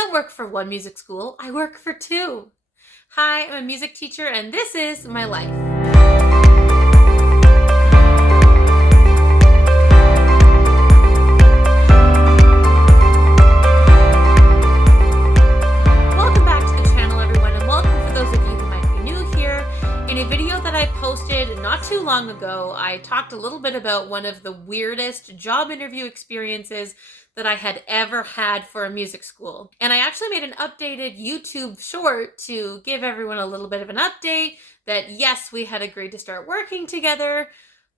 don't work for one music school, I work for two. Hi, I'm a music teacher and this is my life. Welcome back to the channel, everyone, and welcome for those of you who might be new here. In a video that I posted not too long ago, I talked a little bit about one of the weirdest job interview experiences that I had ever had for a music school. And I actually made an updated YouTube short to give everyone a little bit of an update that yes, we had agreed to start working together,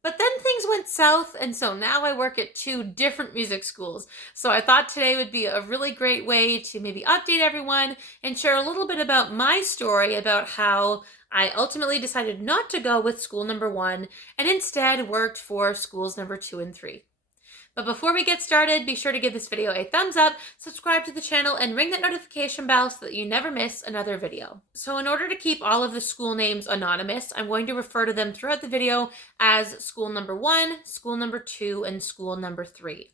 but then things went south, and so now I work at two different music schools. So I thought today would be a really great way to maybe update everyone and share a little bit about my story about how I ultimately decided not to go with school number 1 and instead worked for schools number 2 and 3. But before we get started, be sure to give this video a thumbs up, subscribe to the channel, and ring that notification bell so that you never miss another video. So in order to keep all of the school names anonymous, I'm going to refer to them throughout the video as school number 1, school number 2, and school number 3.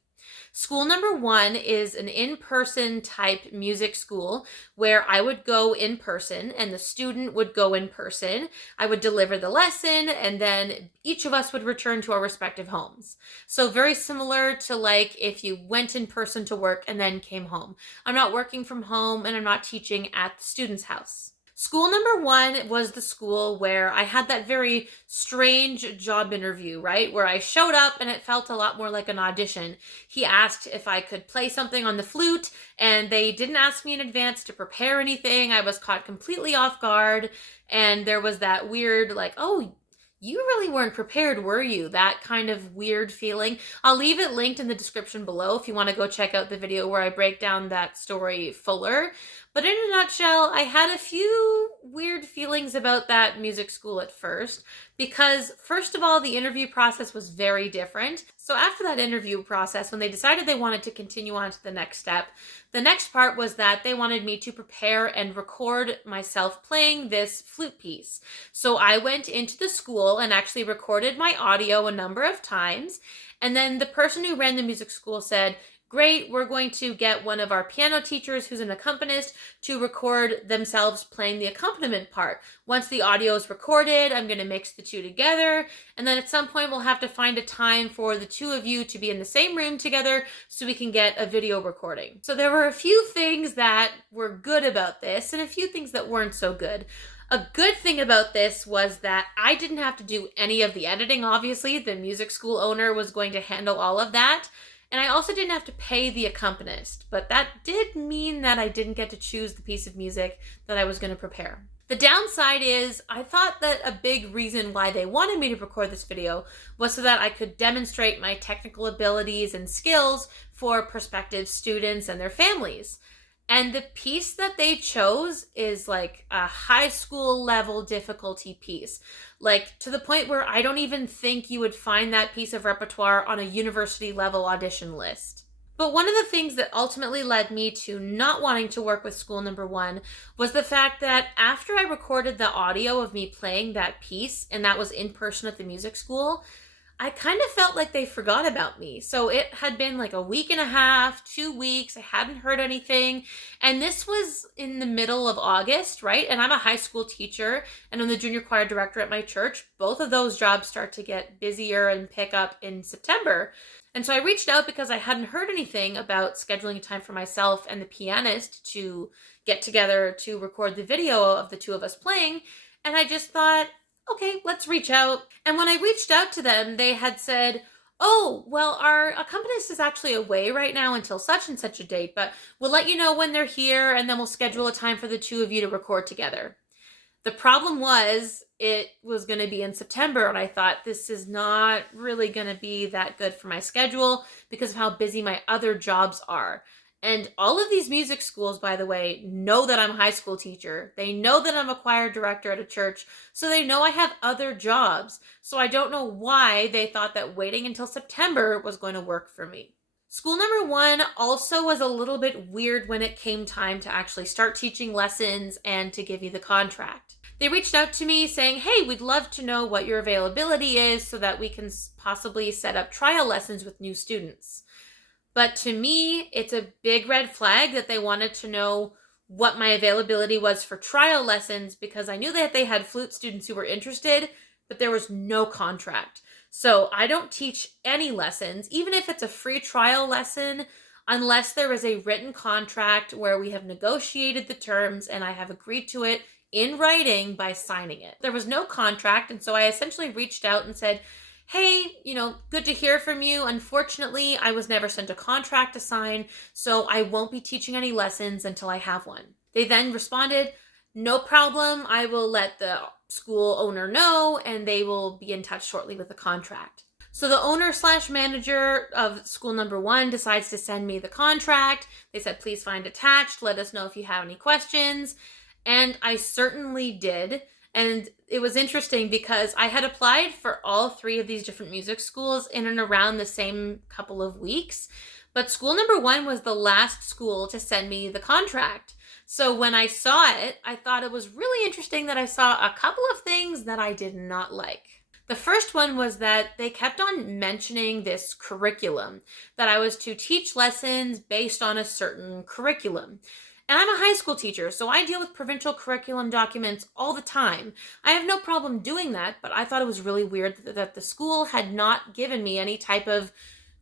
School number 1 is an in-person type music school where I would go in person and the student would go in person. I would deliver the lesson and then each of us would return to our respective homes. So very similar to like if you went in person to work and then came home. I'm not working from home and I'm not teaching at the student's house. School number 1 was the school where I had that very strange job interview, right? Where I showed up and it felt a lot more like an audition. He asked if I could play something on the flute and they didn't ask me in advance to prepare anything. I was caught completely off guard and there was that weird like, oh, you really weren't prepared, were you? That kind of weird feeling. I'll leave it linked in the description below if you want to go check out the video where I break down that story fuller. But in a nutshell, I had a few weird feelings about that music school at first because, first of all, the interview process was very different. So after that interview process, when they decided they wanted to continue on to the next step, the next part was that they wanted me to prepare and record myself playing this flute piece. So I went into the school and actually recorded my audio a number of times. And then the person who ran the music school said, great, we're going to get one of our piano teachers who's an accompanist to record themselves playing the accompaniment part. Once the audio is recorded, I'm going to mix the two together. And then at some point, we'll have to find a time for the two of you to be in the same room together so we can get a video recording. So there were a few things that were good about this and a few things that weren't so good. A good thing about this was that I didn't have to do any of the editing, obviously. The music school owner was going to handle all of that. And I also didn't have to pay the accompanist, but that did mean that I didn't get to choose the piece of music that I was going to prepare. The downside is I thought that a big reason why they wanted me to record this video was so that I could demonstrate my technical abilities and skills for prospective students and their families. And the piece that they chose is like a high school level difficulty piece. Like to the point where I don't even think you would find that piece of repertoire on a university level audition list. But one of the things that ultimately led me to not wanting to work with school number 1 was the fact that after I recorded the audio of me playing that piece, and that was in person at the music school, I kind of felt like they forgot about me. So it had been like a week and a half, 2 weeks. I hadn't heard anything. And this was in the middle of August, right? And I'm a high school teacher and I'm the junior choir director at my church. Both of those jobs start to get busier and pick up in September. And so I reached out because I hadn't heard anything about scheduling a time for myself and the pianist to get together to record the video of the two of us playing. And I just thought, okay, let's reach out. And when I reached out to them, they had said, oh, well, our accompanist is actually away right now until such and such a date, but we'll let you know when they're here and then we'll schedule a time for the two of you to record together. The problem was it was going to be in September and I thought this is not really going to be that good for my schedule because of how busy my other jobs are. And all of these music schools, by the way, know that I'm a high school teacher. They know that I'm a choir director at a church, so they know I have other jobs. So I don't know why they thought that waiting until September was going to work for me. School number 1 also was a little bit weird when it came time to actually start teaching lessons and to give you the contract. They reached out to me saying, hey, we'd love to know what your availability is so that we can possibly set up trial lessons with new students. But to me, it's a big red flag that they wanted to know what my availability was for trial lessons, because I knew that they had flute students who were interested, but there was no contract. So I don't teach any lessons, even if it's a free trial lesson, unless there is a written contract where we have negotiated the terms and I have agreed to it in writing by signing it. There was no contract, and so I essentially reached out and said, hey, good to hear from you. Unfortunately, I was never sent a contract to sign, so I won't be teaching any lessons until I have one. They then responded, no problem. I will let the school owner know, and they will be in touch shortly with the contract. So the owner/manager of school number 1 decides to send me the contract. They said, please find attached. Let us know if you have any questions. And I certainly did. And it was interesting because I had applied for all 3 of these different music schools in and around the same couple of weeks. But school number 1 was the last school to send me the contract. So when I saw it, I thought it was really interesting that I saw a couple of things that I did not like. The first one was that they kept on mentioning this curriculum, that I was to teach lessons based on a certain curriculum. And I'm a high school teacher, so I deal with provincial curriculum documents all the time. I have no problem doing that, but I thought it was really weird that the school had not given me any type of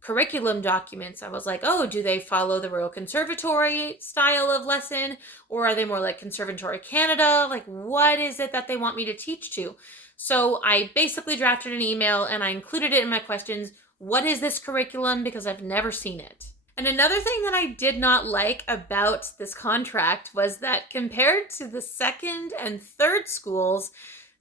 curriculum documents. I was like, oh, do they follow the Royal Conservatory style of lesson? Or are they more like Conservatory Canada? Like, what is it that they want me to teach to? So I basically drafted an email and I included it in my questions. What is this curriculum? Because I've never seen it. And another thing that I did not like about this contract was that compared to the second and third schools,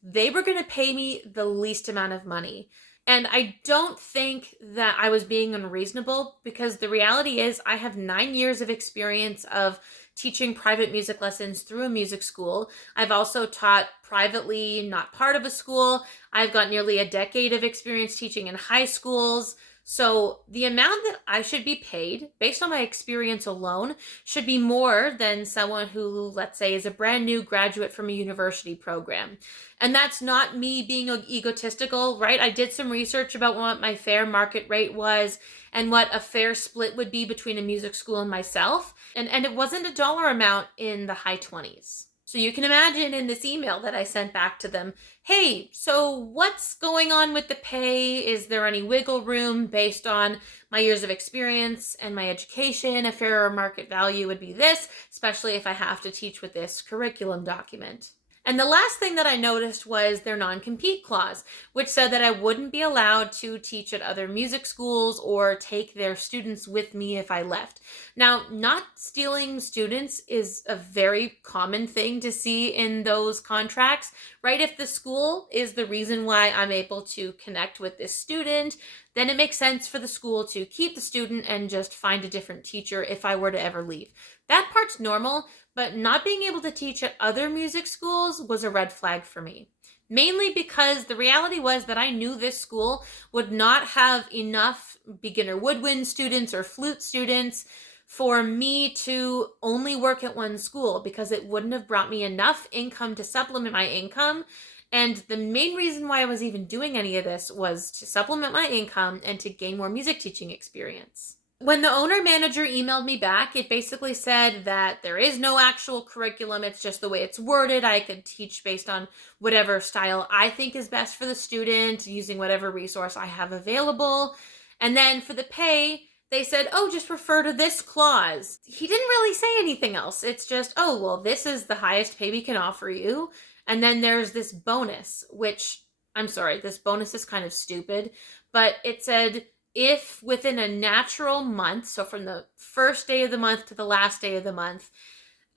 they were going to pay me the least amount of money. And I don't think that I was being unreasonable, because the reality is I have 9 years of experience of teaching private music lessons through a music school. I've also taught privately, not part of a school. I've got nearly a decade of experience teaching in high schools. So the amount that I should be paid based on my experience alone should be more than someone who, let's say, is a brand new graduate from a university program. And that's not me being egotistical, right? I did some research about what my fair market rate was and what a fair split would be between a music school and myself. And it wasn't a dollar amount in the high 20s. So you can imagine in this email that I sent back to them, hey, so what's going on with the pay? Is there any wiggle room based on my years of experience and my education? A fairer market value would be this, especially if I have to teach with this curriculum document. And the last thing that I noticed was their non-compete clause, which said that I wouldn't be allowed to teach at other music schools or take their students with me if I left. Now, not stealing students is a very common thing to see in those contracts, right? If the school is the reason why I'm able to connect with this student, then it makes sense for the school to keep the student and just find a different teacher if I were to ever leave. That part's normal, but not being able to teach at other music schools was a red flag for me. Mainly because the reality was that I knew this school would not have enough beginner woodwind students or flute students for me to only work at one school, because it wouldn't have brought me enough income to supplement my income. And the main reason why I was even doing any of this was to supplement my income and to gain more music teaching experience. When the owner-manager emailed me back, it basically said that there is no actual curriculum. It's just the way it's worded. I could teach based on whatever style I think is best for the student, using whatever resource I have available. And then for the pay, they said, oh, just refer to this clause. He didn't really say anything else. It's just, oh, well, this is the highest pay we can offer you. And then there's this bonus, which, I'm sorry, this bonus is kind of stupid, but it said, if within a natural month, so from the first day of the month to the last day of the month,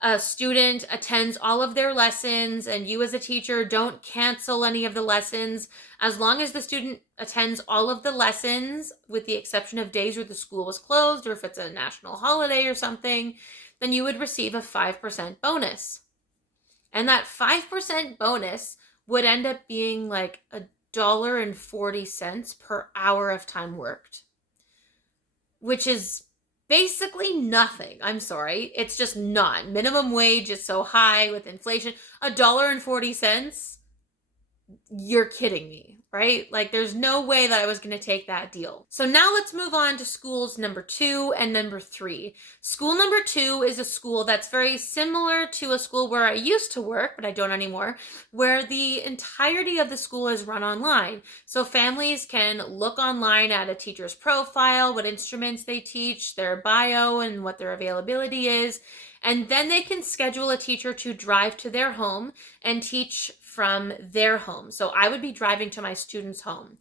a student attends all of their lessons and you as a teacher don't cancel any of the lessons, as long as the student attends all of the lessons, with the exception of days where the school was closed or if it's a national holiday or something, then you would receive a 5% bonus. And that 5% bonus would end up being like $1.40 per hour of time worked, which is basically nothing. I'm sorry. It's just not. Minimum wage is so high with inflation. $1.40. you're kidding me, right? Like, there's no way that I was going to take that deal. So now let's move on to schools number 2 and number 3. School number 2 is a school that's very similar to a school where I used to work, but I don't anymore, where the entirety of the school is run online. So families can look online at a teacher's profile, what instruments they teach, their bio, and what their availability is. And then they can schedule a teacher to drive to their home and teach from their home. So I would be driving to my student's home.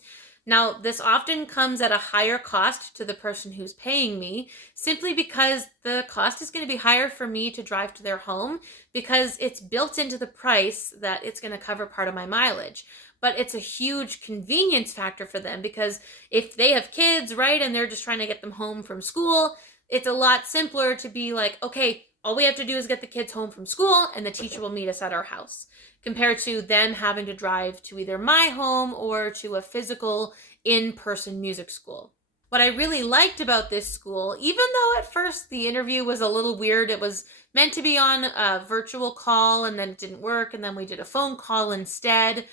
Now, this often comes at a higher cost to the person who's paying me, simply because the cost is going to be higher for me to drive to their home, because it's built into the price that it's going to cover part of my mileage. But it's a huge convenience factor for them, because if they have kids, right, and they're just trying to get them home from school, it's a lot simpler to be like, okay, all we have to do is get the kids home from school and the teacher will meet us at our house, compared to them having to drive to either my home or to a physical in-person music school. What I really liked about this school, even though at first the interview was a little weird, it was meant to be on a virtual call and then it didn't work, and then we did a phone call instead.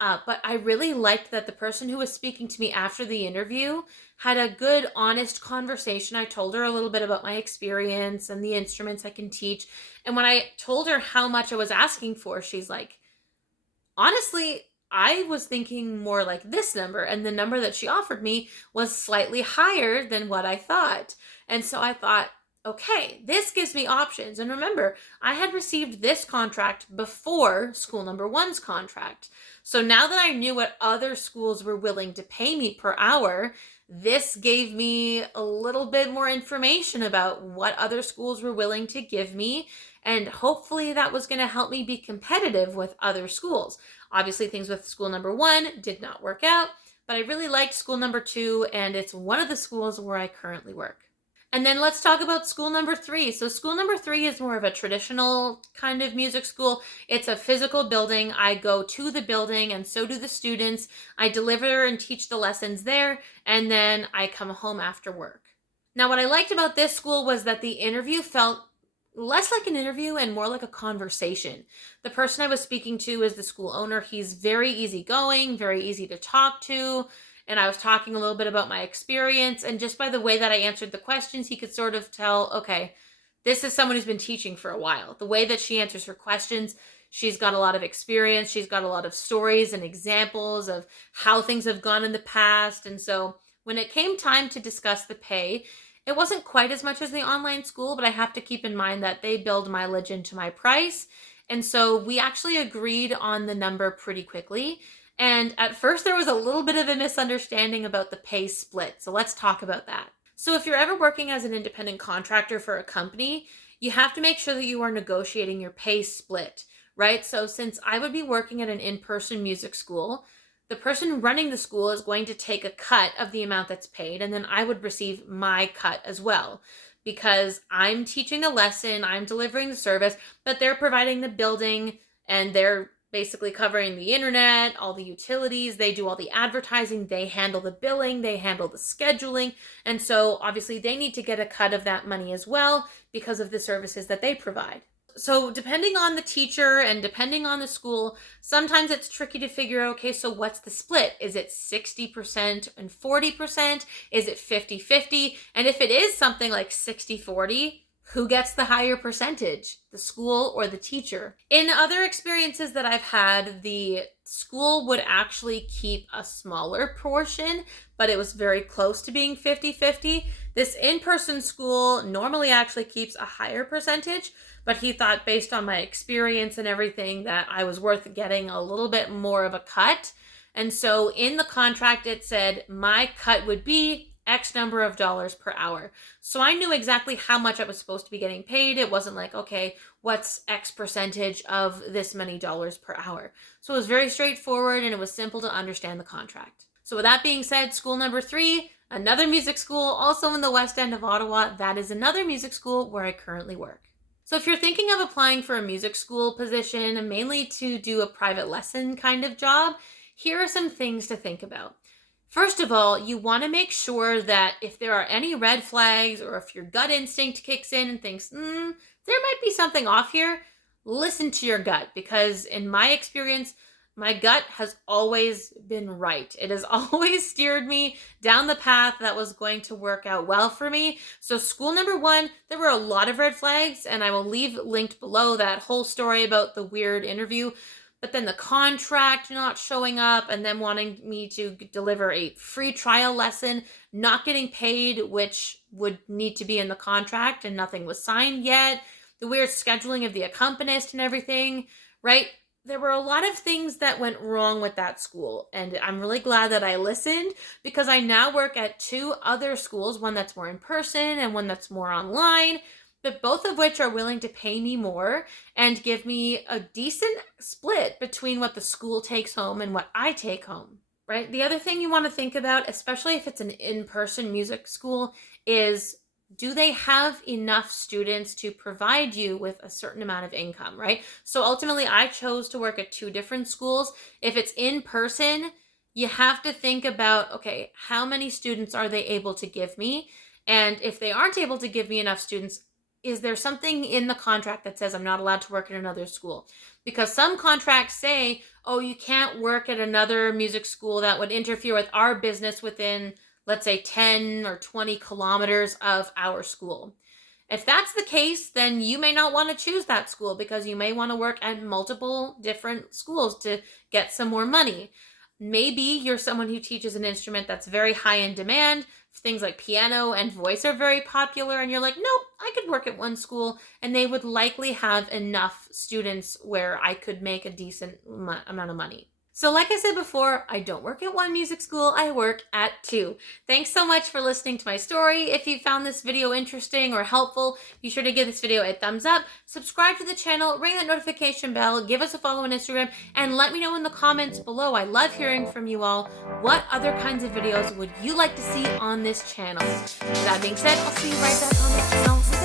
But I really liked that the person who was speaking to me after the interview had a good, honest conversation. I told her a little bit about my experience and the instruments I can teach. And when I told her how much I was asking for, she's like, honestly, I was thinking more like this number. And the number that she offered me was slightly higher than what I thought. And so I thought, okay, this gives me options. And remember, I had received this contract before school number 1's contract. So now that I knew what other schools were willing to pay me per hour, this gave me a little bit more information about what other schools were willing to give me. And hopefully that was going to help me be competitive with other schools. Obviously, things with school number 1 did not work out, but I really liked school number 2, and it's one of the schools where I currently work. And then let's talk about school number 3. So school number 3 is more of a traditional kind of music school. It's a physical building. I go to the building and so do the students. I deliver and teach the lessons there, and then I come home after work. Now, what I liked about this school was that the interview felt less like an interview and more like a conversation. The person I was speaking to is the school owner. He's very easygoing, very easy to talk to. And I was talking a little bit about my experience, and just by the way that I answered the questions, he could sort of tell, okay, this is someone who's been teaching for a while. The way that she answers her questions, she's got a lot of experience. She's got a lot of stories and examples of how things have gone in the past. And so when it came time to discuss the pay, it wasn't quite as much as the online school, but I have to keep in mind that they build mileage into my price. And so we actually agreed on the number pretty quickly. And at first there was a little bit of a misunderstanding about the pay split. So let's talk about that. So if you're ever working as an independent contractor for a company, you have to make sure that you are negotiating your pay split, right? So since I would be working at an in-person music school, the person running the school is going to take a cut of the amount that's paid, and then I would receive my cut as well, because I'm teaching the lesson, I'm delivering the service, but they're providing the building, and they're basically covering the internet, all the utilities, they do all the advertising, they handle the billing, they handle the scheduling, and so obviously they need to get a cut of that money as well because of the services that they provide. So depending on the teacher and depending on the school, sometimes it's tricky to figure out, okay, so what's the split? Is it 60% and 40%? Is it 50-50? And if it is something like 60-40, who gets the higher percentage, the school or the teacher? In other experiences that I've had, the school would actually keep a smaller portion, but it was very close to being 50-50. This in-person school normally actually keeps a higher percentage, but he thought based on my experience and everything that I was worth getting a little bit more of a cut. And so in the contract, it said my cut would be X number of dollars per hour. So I knew exactly how much I was supposed to be getting paid. It wasn't like, okay, what's X percentage of this many dollars per hour? So it was very straightforward and it was simple to understand the contract. So with that being said, school number 3, another music school, also in the west end of Ottawa. That is another music school where I currently work. So if you're thinking of applying for a music school position, mainly to do a private lesson kind of job, here are some things to think about. First of all, you want to make sure that if there are any red flags or if your gut instinct kicks in and thinks, there might be something off here, listen to your gut, because in my experience, My gut has always been right. It has always steered me down the path that was going to work out well for me. So school number one, there were a lot of red flags, and I will leave linked below that whole story about the weird interview. But then the contract not showing up, and then wanting me to deliver a free trial lesson, not getting paid, which would need to be in the contract, and nothing was signed yet. The weird scheduling of the accompanist and everything, right? There were a lot of things that went wrong with that school, and I'm really glad that I listened, because I now work at two other schools, one that's more in person and one that's more online, but both of which are willing to pay me more and give me a decent split between what the school takes home and what I take home, right? The other thing you want to think about, especially if it's an in-person music school, is do they have enough students to provide you with a certain amount of income, right? So ultimately, I chose to work at two different schools. If it's in person, you have to think about, okay, how many students are they able to give me? And if they aren't able to give me enough students, is there something in the contract that says I'm not allowed to work at another school? Because some contracts say, oh, you can't work at another music school that would interfere with our business within, let's say, 10 or 20 kilometers of our school. If that's the case, then you may not want to choose that school, because you may want to work at multiple different schools to get some more money. Maybe you're someone who teaches an instrument that's very high in demand. Things like piano and voice are very popular, and you're like, nope, I could work at one school and they would likely have enough students where I could make a decent amount of money. So like I said before, I don't work at one music school, I work at two. Thanks so much for listening to my story. If you found this video interesting or helpful, be sure to give this video a thumbs up, subscribe to the channel, ring that notification bell, give us a follow on Instagram, and let me know in the comments below. I love hearing from you all. What other kinds of videos would you like to see on this channel? With that being said, I'll see you right back on the channel